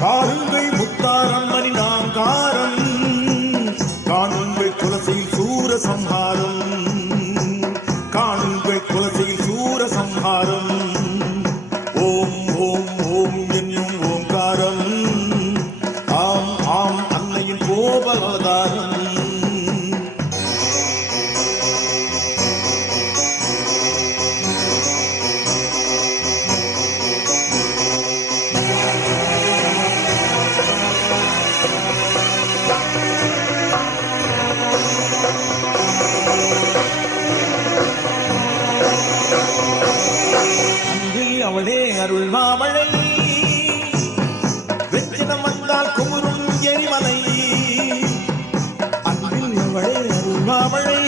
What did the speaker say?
காணுங்கள் முத்தாரம்மனின் ஆங்காரம் காணுங்கள் குலசையில் சூர சம்ஹாரம். காணுங்கள் குலசையில் சூர சம்ஹாரம். ஓம் ஓம் ஓம் என்னும் ஆம் ஆம் அன்னையின் கோபவதாரம் அவளே அருள் மாமழை வெற்றிடம் வந்தால் குமுறும் எரிமலை. அன்பில் அவளே அருள் மாமழை